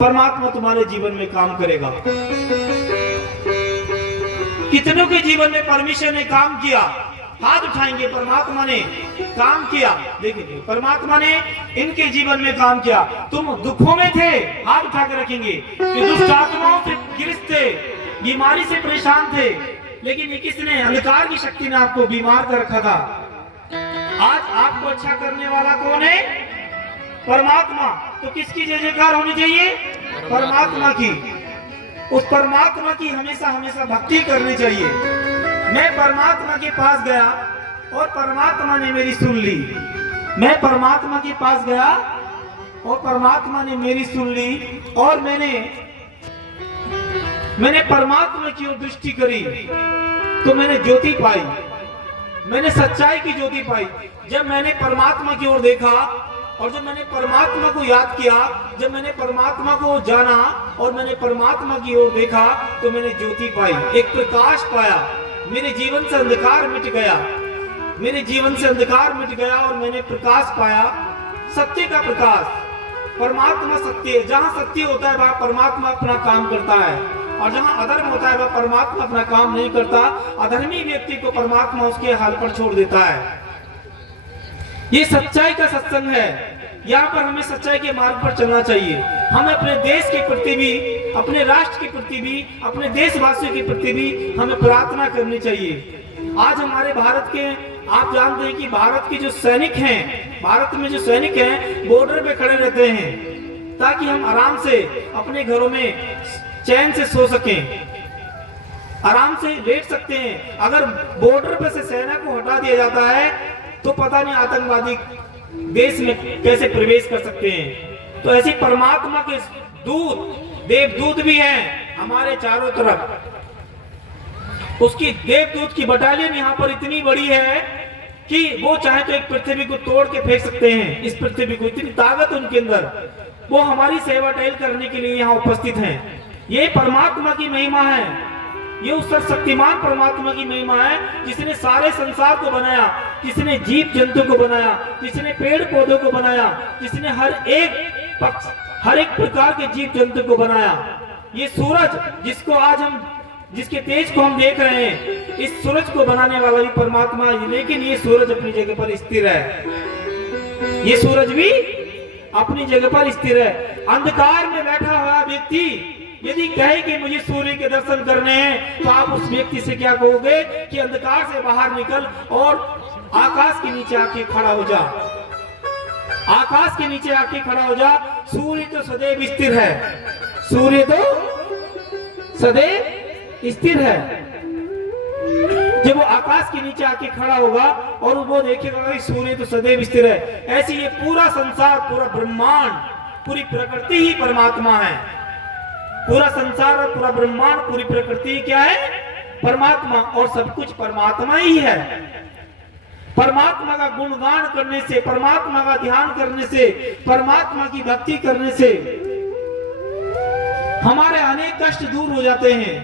परमात्मा तुम्हारे जीवन में काम करेगा। कितनों के जीवन में परमेश्वर ने काम किया, हाथ उठाएंगे, परमात्मा ने काम किया। देखिए परमात्मा ने इनके जीवन में काम किया। तुम दुखों में थे, हाथ उठा कर रखेंगे कि दुष्ट आत्माओं से ग्रस्त थे, बीमारी से परेशान थे, लेकिन ये किसने, अंधकार की शक्ति ने आपको बीमार कर रखा था। आज आपको अच्छा करने वाला कौन है? परमात्मा। तो किसकी जय जयकार होनी चाहिए? परमात्मा की। उस परमात्मा की हमेशा हमेशा भक्ति करनी चाहिए। मैं परमात्मा के पास गया और परमात्मा ने मेरी सुन ली। मैं परमात्मा के पास गया और परमात्मा ने मेरी सुन ली और मैंने परमात्मा की ओर दृष्टि करी तो मैंने ज्योति पाई, मैंने सच्चाई की ज्योति पाई। जब मैंने परमात्मा की ओर देखा और जब मैंने परमात्मा को याद किया, जब मैंने परमात्मा को जाना और मैंने परमात्मा की ओर देखा तो मैंने ज्योति पाई, एक प्रकाश पाया। मेरे जीवन से अंधकार मिट गया, मेरे जीवन से अंधकार मिट गया और मैंने प्रकाश पाया, सत्य का प्रकाश। परमात्मा सत्य है, जहां सत्य होता है वहां परमात्मा अपना काम करता है, और जहां अधर्म होता है वह परमात्मा अपना काम नहीं करता। अधर्मी व्यक्ति को परमात्मा उसके हाल पर छोड़ देता है। ये सच्चाई का सत्संग है। यहाँ पर हमें सच्चाई के मार्ग पर चलना चाहिए। हमें अपने देश के प्रति भी, अपने राष्ट्र के प्रति भी, अपने देशवासियों के प्रति भी हमें प्रार्थना करनी चाहिए। आज हमारे भारत के, आप जानते हैं कि भारत के जो सैनिक हैं, भारत में जो सैनिक हैं बॉर्डर पे खड़े रहते हैं ताकि हम आराम से अपने घरों में चैन से सो सकें, आराम से बैठ सकते हैं। अगर बॉर्डर पे से सेना को हटा दिया जाता है तो पता नहीं आतंकवादी देश में कैसे प्रवेश कर सकते हैं। तो ऐसी परमात्मा के दूत, देवदूत भी हैं हमारे चारों तरफ। उसकी देवदूत की बटालियन यहाँ पर इतनी बड़ी है कि वो चाहे तो एक पृथ्वी को तोड़ के फेंक सकते हैं। इस पृथ्वी को, इतनी ताकत उनके अंदर, वो हमारी सेवा टहल करने के लिए यहाँ उपस्थित हैं। ये परमात्मा की महिमा है, ये उस सर्वशक्तिमान परमात्मा की महिमा है जिसने सारे संसार को बनाया, जिसने जीव जंतु को बनाया, जिसने पेड़ पौधों को बनाया, जिसने हर एक पक्ष, हर एक प्रकार के जीव जंतु को बनाया। ये सूरज जिसको आज हम, जिसके तेज को हम देख रहे हैं, इस सूरज को बनाने वाला भी परमात्मा है। लेकिन ये सूरज अपनी जगह पर स्थिर है, ये सूरज भी अपनी जगह पर स्थिर है। अंधकार में बैठा हुआ व्यक्ति यदि कहे कि मुझे सूर्य के दर्शन करने हैं तो आप उस व्यक्ति से क्या कहोगे कि अंधकार से बाहर निकल और आकाश के नीचे आके खड़ा हो जा, आकाश के नीचे आके खड़ा हो जा। सूर्य तो सदैव स्थिर है, सूर्य तो सदैव स्थिर है। जब वो आकाश के नीचे आके खड़ा होगा और वो देखेगा कि सूर्य तो सदैव स्थिर है। ऐसे ये पूरा संसार, पूरा ब्रह्मांड, पूरी प्रकृति ही परमात्मा है। पूरा संसार और पूरा ब्रह्मांड, पूरी प्रकृति क्या है? परमात्मा। और सब कुछ परमात्मा ही है। परमात्मा का गुणगान करने से, परमात्मा का ध्यान करने से, परमात्मा की भक्ति करने से हमारे अनेक कष्ट दूर हो जाते हैं।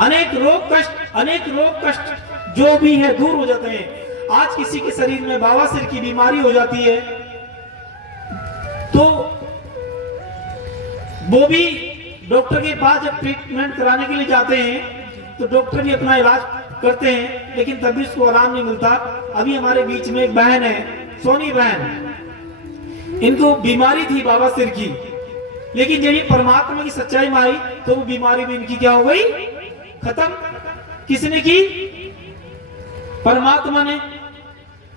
अनेक रोग कष्ट जो भी है दूर हो जाते हैं। आज किसी के शरीर में बवासीर की बीमारी हो जाती है तो वो भी डॉक्टर के पास जब ट्रीटमेंट कराने के लिए जाते हैं तो डॉक्टर भी अपना इलाज करते हैं, लेकिन तब भी उसको आराम नहीं मिलता। अभी हमारे बीच में एक बहन है, सोनी बहन, इनको बीमारी थी बवासीर की, लेकिन जब ये परमात्मा की सच्चाई में आई तो वो बीमारी भी इनकी क्या हो गई? खत्म। किसने की? परमात्मा ने।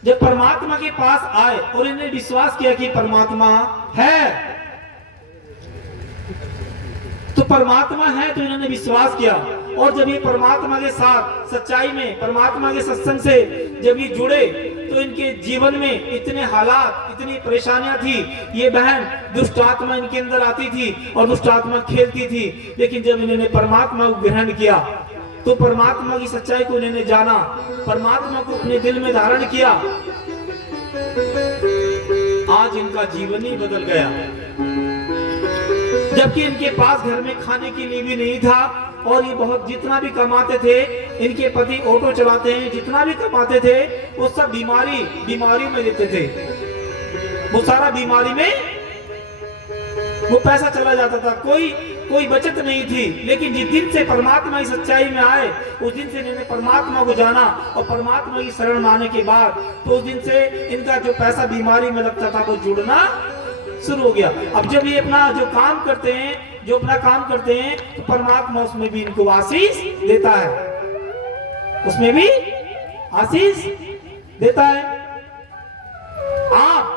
जब परमात्मा के पास आए और इन्हें विश्वास किया कि परमात्मा है, तो परमात्मा है तो इन्होंने विश्वास किया। और जब ये परमात्मा के साथ सच्चाई में, परमात्मा के सत्संग से जब ये जुड़े तो इनके जीवन में इतने हालात, इतनी परेशानियां थी। ये बहन, दुष्ट आत्मा इनके अंदर आती थी और दुष्ट आत्मा खेलती थी, लेकिन जब इन्होंने परमात्मा को ग्रहण किया तो परमात्मा की सच्चाई को इन्होंने जाना, परमात्मा को अपने दिल में धारण किया, आज इनका जीवन ही बदल गया। जबकि इनके पास घर में खाने के लिए भी नहीं था और ये बहुत, जितना भी कमाते थे, इनके पति ऑटो चलाते हैं, जितना भी कमाते थे वो सब बीमारी में देते थे, वो सारा बीमारी में वो पैसा चला जाता था, कोई बचत नहीं थी। लेकिन जिस दिन से परमात्मा की सच्चाई में आए, उस दिन से इन्होंने परमात्मा को जाना और परमात्मा की शरण माने के बाद तो उस दिन से इनका जो पैसा बीमारी में लगता था वो जुड़ना शुरू हो गया। अब जब ये अपना जो काम करते हैं तो परमात्मा उसमें भी इनको आशीष देता है, उसमें भी आशीष देता है। आप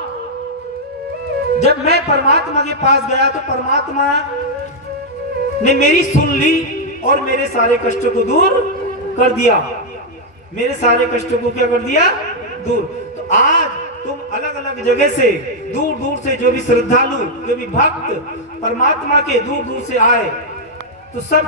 जब मैं परमात्मा के पास गया तो परमात्मा ने मेरी सुन ली और मेरे सारे कष्टों को दूर कर दिया, मेरे सारे कष्टों को क्या कर दिया, दूर। तो आज तुम अलग अलग जगह से, दूर दूर से जो भी श्रद्धालु, जो भी भक्त परमात्मा के दूर दूर से आए, तो सब